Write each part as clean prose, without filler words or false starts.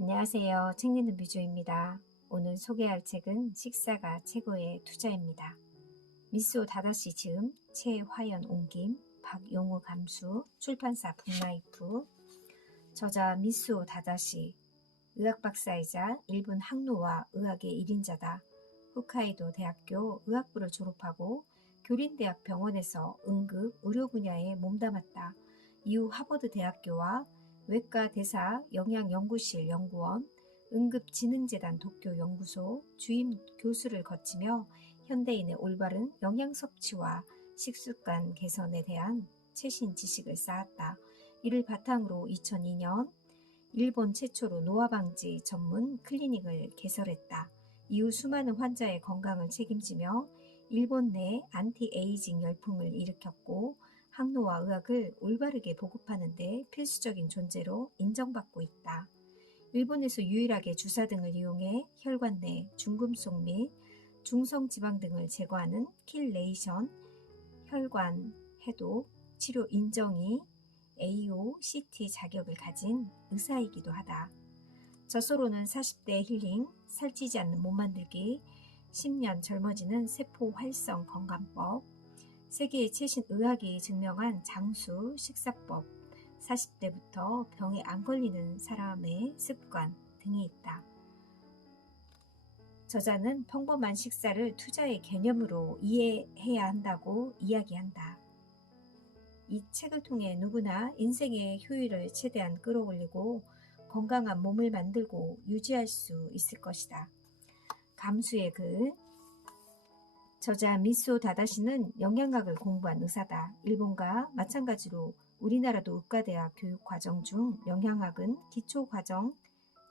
안녕하세요. 책 읽는 뷰조입니다. 오늘 소개할 책은 식사가 최고의 투자입니다. 미쓰오 다다시 지음, 최화연 옮김, 박용우 감수, 출판사 북라이프. 저자 미쓰오 다다시, 의학박사이자 일본 항노와 의학의 1인자다. 홋카이도 대학교 의학부를 졸업하고 교린대학 병원에서 응급 의료 분야에 몸담았다. 이후 하버드 대학교와 외과 대사 영양연구실 연구원, 응급지능재단 도쿄 연구소 주임 교수를 거치며 현대인의 올바른 영양 섭취와 식습관 개선에 대한 최신 지식을 쌓았다. 이를 바탕으로 2002년 일본 최초로 노화방지 전문 클리닉을 개설했다. 이후 수많은 환자의 건강을 책임지며 일본 내 안티에이징 열풍을 일으켰고 항노화 의학을 올바르게 보급하는 데 필수적인 존재로 인정받고 있다. 일본에서 유일하게 주사 등을 이용해 혈관 내 중금속 및 중성지방 등을 제거하는 킬레이션 혈관 해독 치료 인정이 AOCT 자격을 가진 의사이기도 하다. 저서로는 40대 힐링, 살찌지 않는 몸 만들기, 10년 젊어지는 세포 활성 건강법, 세계의 최신 의학이 증명한 장수 식사법, 40대부터 병에 안 걸리는 사람의 습관 등이 있다. 저자는 평범한 식사를 투자의 개념으로 이해해야 한다고 이야기한다. 이 책을 통해 누구나 인생의 효율을 최대한 끌어올리고 건강한 몸을 만들고 유지할 수 있을 것이다. 감수의 글. 저자 미쓰오 다다시는 영양학을 공부한 의사다. 일본과 마찬가지로 우리나라도 의과대학 교육과정 중 영양학은 기초과정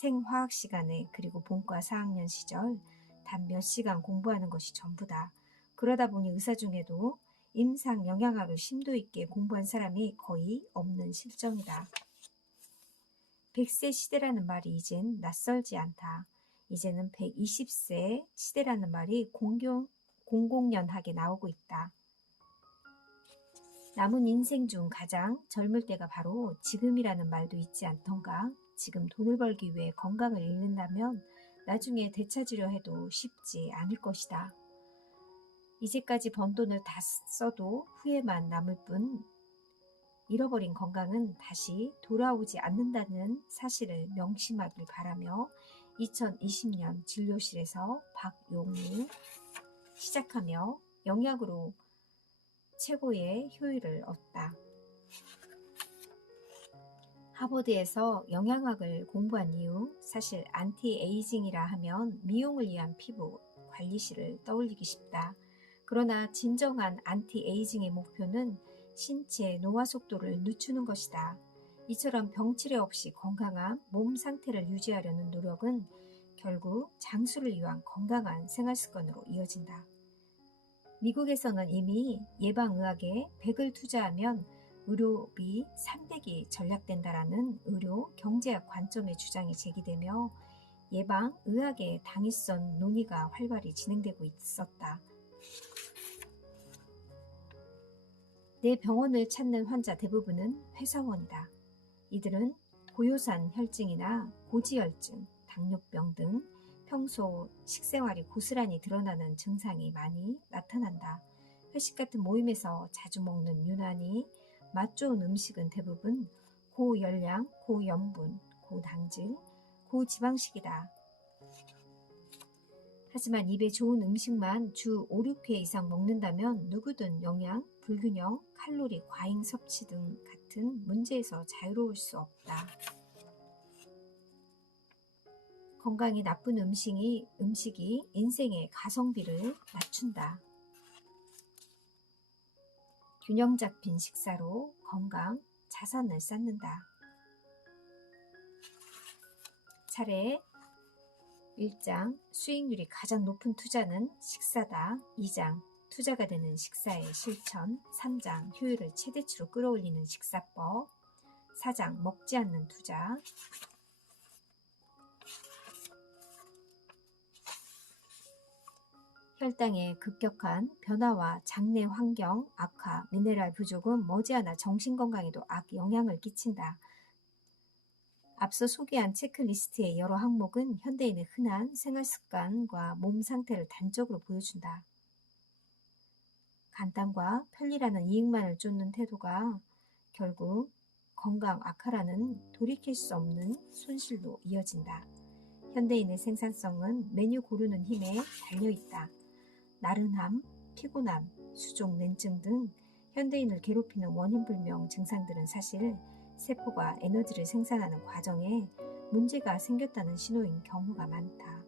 생화학 시간에 그리고 본과 4학년 시절 단 몇 시간 공부하는 것이 전부다. 그러다 보니 의사 중에도 임상 영양학을 심도 있게 공부한 사람이 거의 없는 실정이다. 100세 시대라는 말이 이젠 낯설지 않다. 이제는 120세 시대라는 말이 공공연하게 나오고 있다. 남은 인생 중 가장 젊을 때가 바로 지금이라는 말도 있지 않던가. 지금 돈을 벌기 위해 건강을 잃는다면 나중에 되찾으려 해도 쉽지 않을 것이다. 이제까지 번 돈을 다 써도 후회만 남을 뿐 잃어버린 건강은 다시 돌아오지 않는다는 사실을 명심하길 바라며 2020년 진료실에서 박용우 시작하며 영약으로 최고의 효율을 얻다. 하버드에서 영양학을 공부한 이후 사실 안티에이징이라 하면 미용을 위한 피부 관리실을 떠올리기 쉽다. 그러나 진정한 안티에이징의 목표는 신체 노화 속도를 늦추는 것이다. 이처럼 병치레 없이 건강한 몸 상태를 유지하려는 노력은 결국 장수를 위한 건강한 생활습관으로 이어진다. 미국에서는 이미 예방의학에 100을 투자하면 의료비 300이 절약된다라는 의료 경제학 관점의 주장이 제기되며 예방의학의 당위성 논의가 활발히 진행되고 있었다. 내 병원을 찾는 환자 대부분은 회사원이다. 이들은 고요산 혈증이나 고지혈증, 당뇨병 등 평소 식생활이 고스란히 드러나는 증상이 많이 나타난다. 회식 같은 모임에서 자주 먹는 유난히 맛 좋은 음식은 대부분 고열량, 고염분, 고당질, 고지방식이다. 하지만 입에 좋은 음식만 주 5, 6회 이상 먹는다면 누구든 영양, 불균형, 칼로리 과잉 섭취 등 같은 문제에서 자유로울 수 없다. 건강이 나쁜 음식이 인생의 가성비를 낮춘다. 균형 잡힌 식사로 건강, 자산을 쌓는다. 차례 1장 수익률이 가장 높은 투자는 식사다. 2장 투자가 되는 식사의 실천. 3장 효율을 최대치로 끌어올리는 식사법. 4장 먹지 않는 투자. 혈당의 급격한 변화와 장내 환경 악화, 미네랄 부족은 머지않아 정신건강에도 악영향을 끼친다. 앞서 소개한 체크리스트의 여러 항목은 현대인의 흔한 생활 습관과 몸 상태를 단적으로 보여준다. 간단과 편리라는 이익만을 쫓는 태도가 결국 건강 악화라는 돌이킬 수 없는 손실로 이어진다. 현대인의 생산성은 메뉴 고르는 힘에 달려있다. 나른함, 피곤함, 수족 냉증 등 현대인을 괴롭히는 원인불명 증상들은 사실 세포가 에너지를 생산하는 과정에 문제가 생겼다는 신호인 경우가 많다.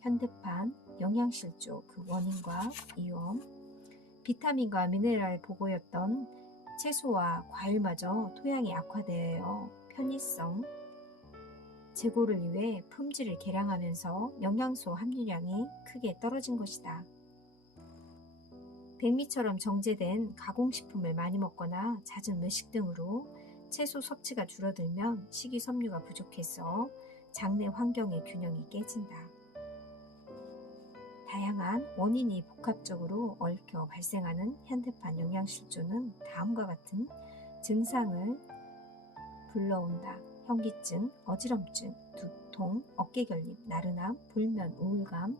현대판 영양실조 그 원인과 위험. 비타민과 미네랄 보고였던 채소와 과일마저 토양이 악화되어 편의성 제고를 위해 품질을 개량하면서 영양소 함유량이 크게 떨어진 것이다. 백미처럼 정제된 가공식품을 많이 먹거나 잦은 외식 등으로 채소 섭취가 줄어들면 식이섬유가 부족해서 장내 환경의 균형이 깨진다. 다양한 원인이 복합적으로 얽혀 발생하는 현대판 영양실조는 다음과 같은 증상을 불러온다. 현기증, 어지럼증, 두통, 어깨결림, 나른함, 불면, 우울감,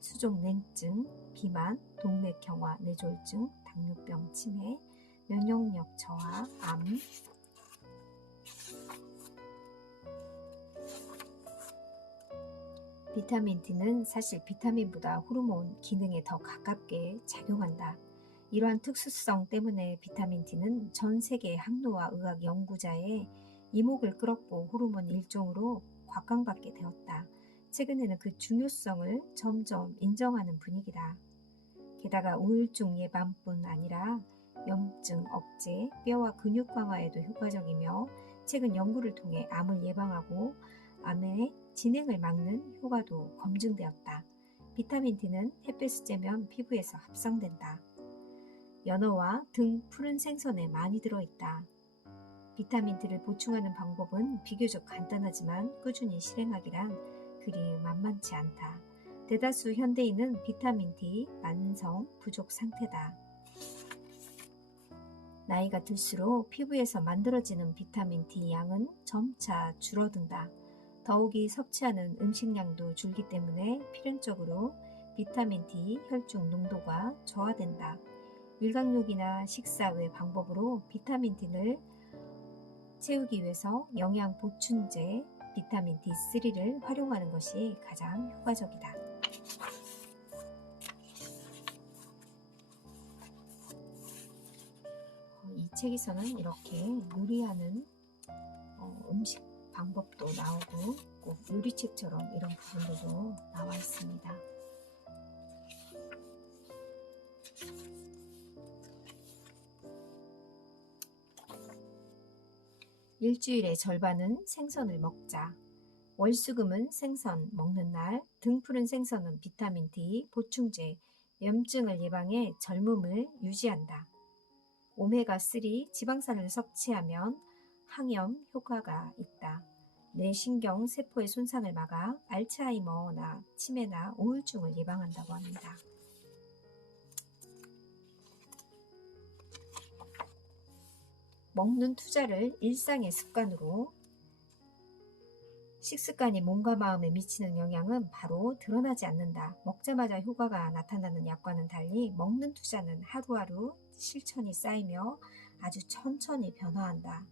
수족냉증, 비만, 동맥경화, 뇌졸중, 당뇨병, 치매, 면역력 저하, 암. 비타민 D는 사실 비타민보다 호르몬 기능에 더 가깝게 작용한다. 이러한 특수성 때문에 비타민 D는 전 세계 항노화 의학 연구자의 이목을 끌었고 호르몬 일종으로 곽광받게 되었다. 최근에는 그 중요성을 점점 인정하는 분위기다. 게다가 우울증 예방뿐 아니라 염증 억제, 뼈와 근육 강화에도 효과적이며 최근 연구를 통해 암을 예방하고 암의 진행을 막는 효과도 검증되었다. 비타민 D는 햇볕을 쬐면 피부에서 합성된다. 연어와 등 푸른 생선에 많이 들어있다. 비타민 D를 보충하는 방법은 비교적 간단하지만 꾸준히 실행하기란 그리 만만치 않다. 대다수 현대인은 비타민 D 만성 부족 상태다. 나이가 들수록 피부에서 만들어지는 비타민 D 양은 점차 줄어든다. 더욱이 섭취하는 음식량도 줄기 때문에 필연적으로 비타민 D 혈중 농도가 저하된다. 일광욕이나 식사 외 방법으로 비타민 D를 채우기 위해서 영양 보충제 비타민 D3를 활용하는 것이 가장 효과적이다. 이 책에서는 이렇게 요리하는 음식 방법도 나오고 꼭 요리책처럼 이런 부분들도 나와 있습니다. 일주일의 절반은 생선을 먹자. 월수금은 생선 먹는 날, 등푸른 생선은 비타민 D, 보충제, 염증을 예방해 젊음을 유지한다. 오메가3 지방산을 섭취하면 항염 효과가 있다. 뇌신경 세포의 손상을 막아 알츠하이머나 치매나 우울증을 예방한다고 합니다. 먹는 투자를 일상의 습관으로 식습관이 몸과 마음에 미치는 영향은 바로 드러나지 않는다. 먹자마자 효과가 나타나는 약과는 달리 먹는 투자는 하루하루 실천이 쌓이며 아주 천천히 변화한다.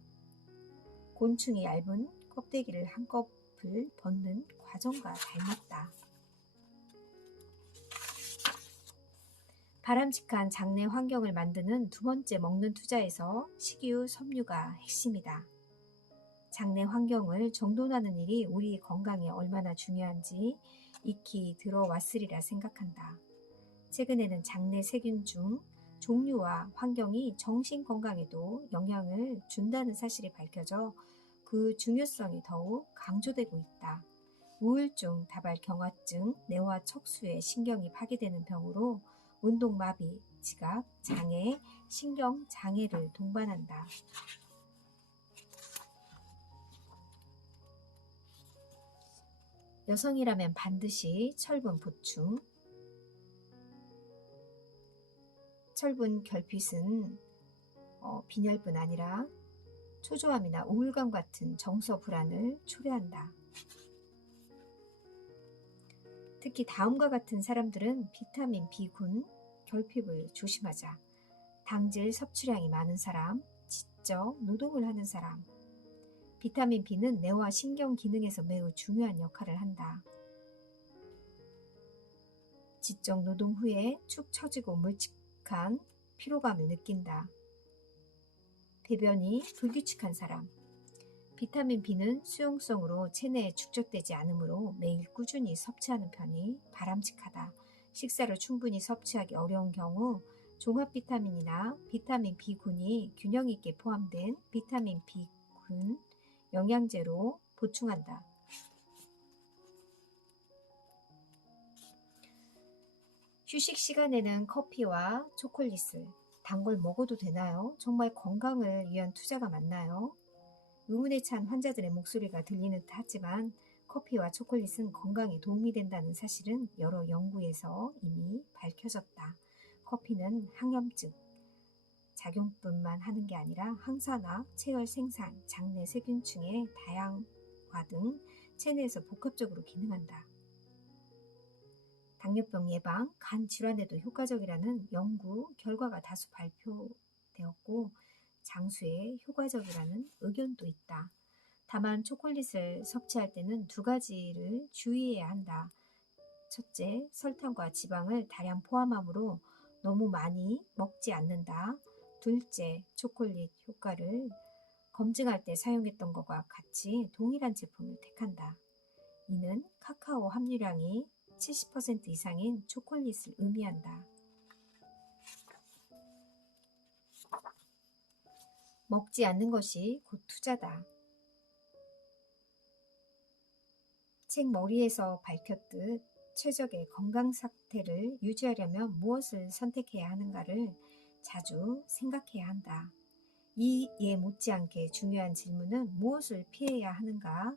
곤충이 얇은 껍데기를 한꺼풀 벗는 과정과 닮았다. 바람직한 장내 환경을 만드는 두 번째 먹는 투자에서 식이유 섬유가 핵심이다. 장내 환경을 정돈하는 일이 우리 건강에 얼마나 중요한지 익히 들어왔으리라 생각한다. 최근에는 장내 세균 중 종류와 환경이 정신 건강에도 영향을 준다는 사실이 밝혀져 그 중요성이 더욱 강조되고 있다. 우울증, 다발경화증, 뇌와 척수의 신경이 파괴되는 병으로 운동마비, 지각, 장애, 신경장애를 동반한다. 여성이라면 반드시 철분 보충. 철분 결핍은 빈혈뿐 아니라 초조함이나 우울감 같은 정서 불안을 초래한다. 특히 다음과 같은 사람들은 비타민 B군 결핍을 조심하자. 당질 섭취량이 많은 사람, 지적 노동을 하는 사람. 비타민 B는 뇌와 신경 기능에서 매우 중요한 역할을 한다. 지적 노동 후에 축 처지고 물직한 피로감을 느낀다. 배변이 불규칙한 사람. 비타민 B는 수용성으로 체내에 축적되지 않으므로 매일 꾸준히 섭취하는 편이 바람직하다. 식사를 충분히 섭취하기 어려운 경우 종합 비타민이나 비타민 B군이 균형 있게 포함된 비타민 B군 영양제로 보충한다. 휴식 시간에는 커피와 초콜릿을 단 걸 먹어도 되나요? 정말 건강을 위한 투자가 맞나요? 의문에 찬 환자들의 목소리가 들리는 듯 하지만 커피와 초콜릿은 건강에 도움이 된다는 사실은 여러 연구에서 이미 밝혀졌다. 커피는 항염증 작용뿐만 하는 게 아니라 항산화, 체열 생산, 장내 세균층의 다양화 등 체내에서 복합적으로 기능한다. 당뇨병 예방, 간 질환에도 효과적이라는 연구 결과가 다수 발표되었고 장수에 효과적이라는 의견도 있다. 다만 초콜릿을 섭취할 때는 두 가지를 주의해야 한다. 첫째, 설탕과 지방을 다량 포함하므로 너무 많이 먹지 않는다. 둘째, 초콜릿 효과를 검증할 때 사용했던 것과 같이 동일한 제품을 택한다. 이는 카카오 함유량이 70% 이상인 초콜릿을 의미한다. 먹지 않는 것이 곧 투자다. 책 머리에서 밝혔듯 최적의 건강 상태를 유지하려면 무엇을 선택해야 하는가를 자주 생각해야 한다. 이에 못지않게 중요한 질문은 무엇을 피해야 하는가?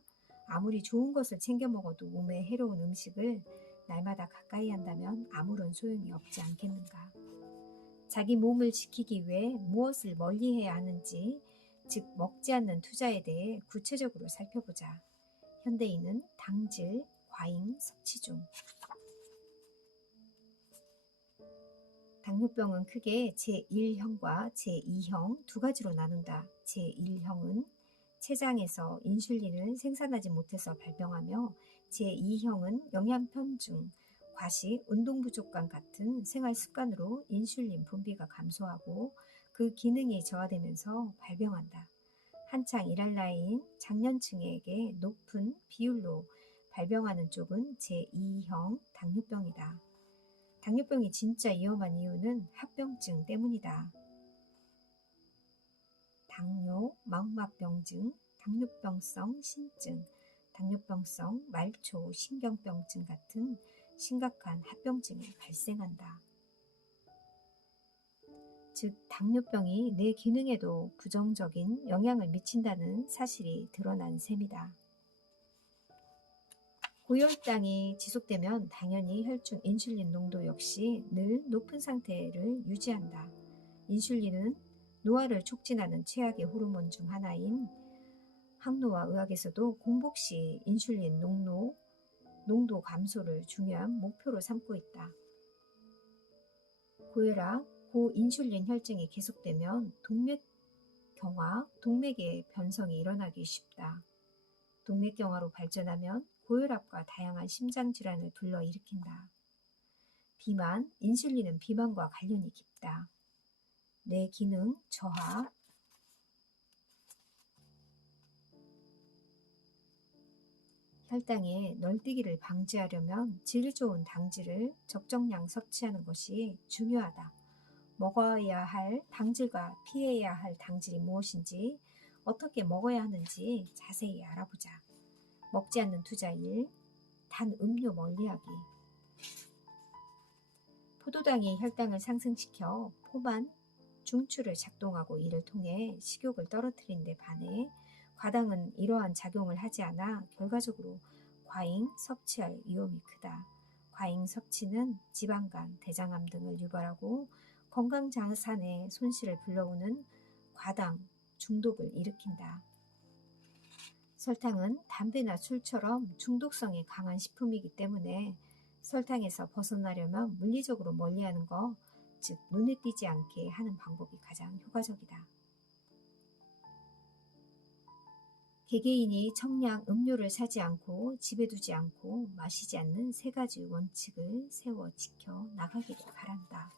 아무리 좋은 것을 챙겨 먹어도 몸에 해로운 음식을 날마다 가까이 한다면 아무런 소용이 없지 않겠는가? 자기 몸을 지키기 위해 무엇을 멀리해야 하는지, 즉 먹지 않는 투자에 대해 구체적으로 살펴보자. 현대인은 당질, 과잉 섭취 중. 당뇨병은 크게 제1형과 제2형 두 가지로 나눈다. 제1형은 췌장에서 인슐린을 생산하지 못해서 발병하며 제2형은 영양편중, 과식, 운동 부족감 같은 생활 습관으로 인슐린 분비가 감소하고 그 기능이 저하되면서 발병한다. 한창 일할 나이인 장년층에게 높은 비율로 발병하는 쪽은 제2형 당뇨병이다. 당뇨병이 진짜 위험한 이유는 합병증 때문이다. 당뇨, 마음막병증, 당뇨병성 신증, 당뇨병성 말초 신경병증 같은 심각한 합병증이 발생한다. 즉, 당뇨병이 뇌 기능에도 부정적인 영향을 미친다는 사실이 드러난 셈이다. 고혈당이 지속되면 당연히 혈중 인슐린 농도 역시 늘 높은 상태를 유지한다. 인슐린은 노화를 촉진하는 최악의 호르몬 중 하나인 항노화 의학에서도 공복 시 인슐린 농도 감소를 중요한 목표로 삼고 있다. 고혈압, 고인슐린 혈증이 계속되면 동맥경화, 동맥의 변성이 일어나기 쉽다. 동맥경화로 발전하면 고혈압과 다양한 심장질환을 불러일으킨다. 비만, 인슐린은 비만과 관련이 깊다. 뇌 기능 저하, 혈당의 널뛰기를 방지하려면 질 좋은 당질을 적정량 섭취하는 것이 중요하다. 먹어야 할 당질과 피해야 할 당질이 무엇인지, 어떻게 먹어야 하는지 자세히 알아보자. 먹지 않는 투자 1. 단 음료 멀리하기. 포도당이 혈당을 상승시켜 포만 중추를 작동하고 이를 통해 식욕을 떨어뜨리는 데 반해 과당은 이러한 작용을 하지 않아 결과적으로 과잉 섭취할 위험이 크다. 과잉 섭취는 지방간, 대장암 등을 유발하고 건강자산의 손실을 불러오는 과당, 중독을 일으킨다. 설탕은 담배나 술처럼 중독성이 강한 식품이기 때문에 설탕에서 벗어나려면 물리적으로 멀리하는 것, 즉 눈에 띄지 않게 하는 방법이 가장 효과적이다. 개개인이 청량 음료를 사지 않고 집에 두지 않고 마시지 않는 3가지 원칙을 세워 지켜 나가기를 바란다.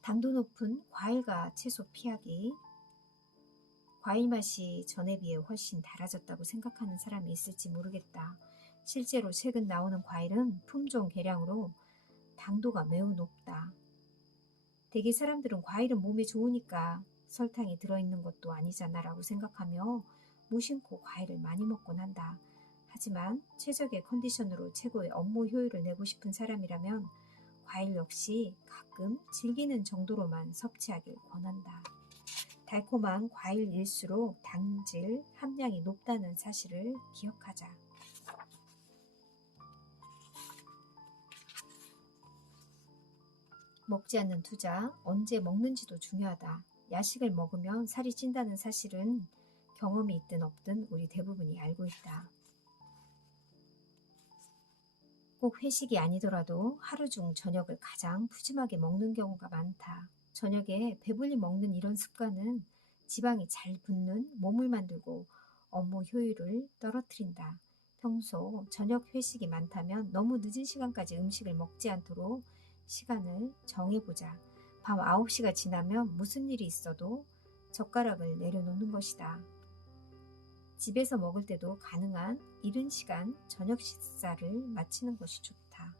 당도 높은 과일과 채소 피하기. 과일 맛이 전에 비해 훨씬 달아졌다고 생각하는 사람이 있을지 모르겠다. 실제로 최근 나오는 과일은 품종 개량으로 당도가 매우 높다. 대개 사람들은 과일은 몸에 좋으니까 설탕이 들어있는 것도 아니잖아 라고 생각하며 무심코 과일을 많이 먹곤 한다. 하지만 최적의 컨디션으로 최고의 업무 효율을 내고 싶은 사람이라면 과일 역시 가끔 즐기는 정도로만 섭취하길 권한다. 달콤한 과일일수록 당질 함량이 높다는 사실을 기억하자. 먹지 않는 투자, 언제 먹는지도 중요하다. 야식을 먹으면 살이 찐다는 사실은 경험이 있든 없든 우리 대부분이 알고 있다. 꼭 회식이 아니더라도 하루 중 저녁을 가장 푸짐하게 먹는 경우가 많다. 저녁에 배불리 먹는 이런 습관은 지방이 잘 붙는 몸을 만들고 업무 효율을 떨어뜨린다. 평소 저녁 회식이 많다면 너무 늦은 시간까지 음식을 먹지 않도록 시간을 정해보자. 밤 9시가 지나면 무슨 일이 있어도 젓가락을 내려놓는 것이다. 집에서 먹을 때도 가능한 이른 시간 저녁 식사를 마치는 것이 좋다.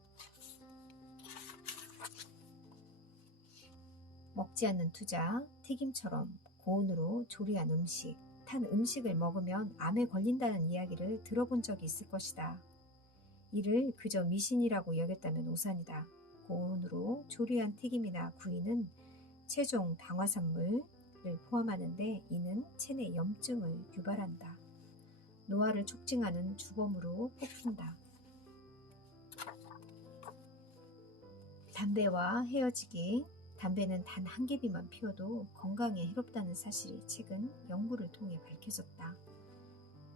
먹지 않는 투자, 튀김처럼 고온으로 조리한 음식, 탄 음식을 먹으면 암에 걸린다는 이야기를 들어본 적이 있을 것이다. 이를 그저 미신이라고 여겼다면 오산이다. 고온으로 조리한 튀김이나 구이는 최종 당화산물을 포함하는데 이는 체내 염증을 유발한다. 노화를 촉진하는 주범으로 뽑힌다. 담배와 헤어지기. 담배는 단 한 개비만 피워도 건강에 해롭다는 사실이 최근 연구를 통해 밝혀졌다.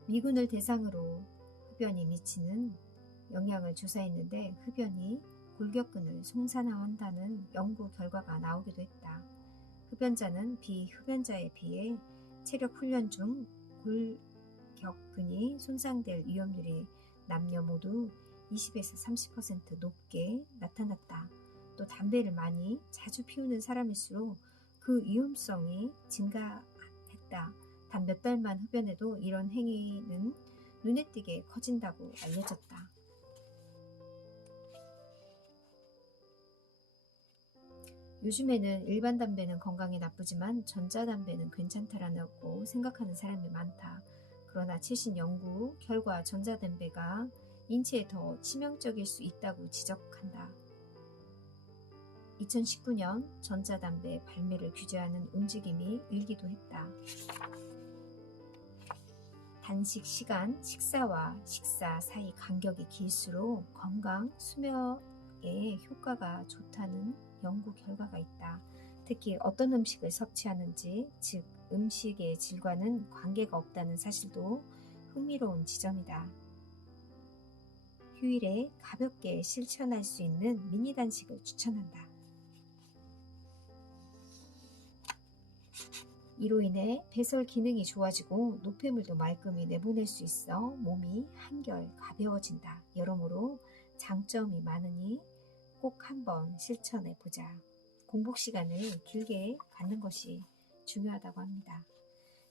미군을 대상으로 흡연이 미치는 영향을 조사했는데 흡연이 골격근을 송산화한다는 연구 결과가 나오기도 했다. 흡연자는 비흡연자에 비해 체력 훈련 중 골격근이 손상될 위험률이 남녀 모두 20에서 30% 높게 나타났다. 또 담배를 많이 자주 피우는 사람일수록 그 위험성이 증가했다. 단 몇 달만 흡연해도 이런 행위는 눈에 띄게 커진다고 알려졌다. 요즘에는 일반 담배는 건강에 나쁘지만 전자담배는 괜찮다라고 생각하는 사람이 많다. 그러나 최신 연구 결과 전자담배가 인체에 더 치명적일 수 있다고 지적한다. 2019년 전자담배 발매를 규제하는 움직임이 일기도 했다. 단식 시간, 식사와 식사 사이 간격이 길수록 건강, 수명에 효과가 좋다는 연구 결과가 있다. 특히 어떤 음식을 섭취하는지, 즉 음식의 질과는 관계가 없다는 사실도 흥미로운 지점이다. 휴일에 가볍게 실천할 수 있는 미니 단식을 추천한다. 이로 인해 배설 기능이 좋아지고 노폐물도 말끔히 내보낼 수 있어 몸이 한결 가벼워진다. 여러모로 장점이 많으니 꼭 한번 실천해 보자. 공복 시간을 길게 갖는 것이 중요하다고 합니다.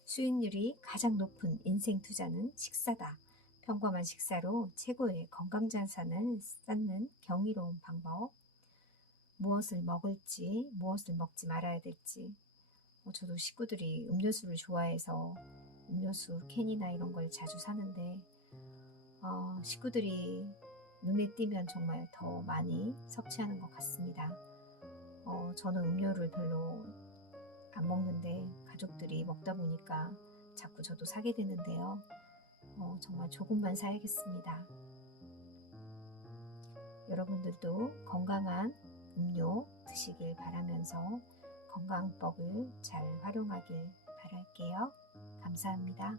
수익률이 가장 높은 인생 투자는 식사다. 평범한 식사로 최고의 건강 자산을 쌓는 경이로운 방법. 무엇을 먹을지, 무엇을 먹지 말아야 될지. 저도 식구들이 음료수를 좋아해서 음료수 캔이나 이런 걸 자주 사는데 식구들이 눈에 띄면 정말 더 많이 섭취하는 것 같습니다. 저는 음료를 별로 안 먹는데 가족들이 먹다 보니까 자꾸 저도 사게 되는데요. 정말 조금만 사야겠습니다. 여러분들도 건강한 음료 드시길 바라면서 건강법을 잘 활용하길 바랄게요. 감사합니다.